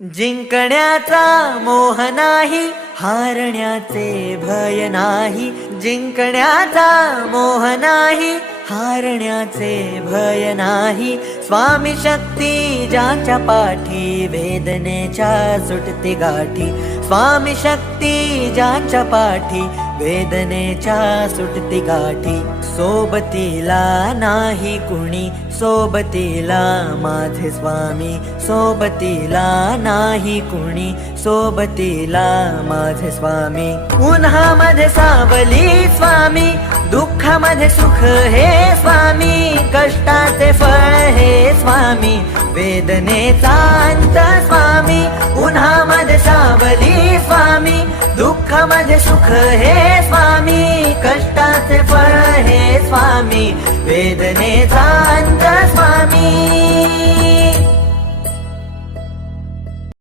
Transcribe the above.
जिंकण्याचा मोह नाही, हारण्याचे भय नाही. जिंकण्याचा मोह नाही, हारण्याचे भय नाही. स्वामी शक्ती ज्याच्या पाठी, वेदनेच्या सुटती गाठी. स्वामी शक्ती ज्याच्या पाठी, वेदनेच्या सुटती गाठी. सोबतीला नाही कुणी, सोबतीला माझे स्वामी. सोबतीला नाही कुणी, सोबतीला माझे स्वामी. उन्हामध्ये सावली स्वामी, दुःखामध्ये सुख हे स्वामी. कष्टाचे फळ हे स्वामी, वेदनेचा अंत स्वामी. उन्हामध्ये सावली स्वामी, दुःखामध्ये सुख हे स्वामी. कष्टाचे फळ हे स्वामी, वेदनेचा अंत स्वामी.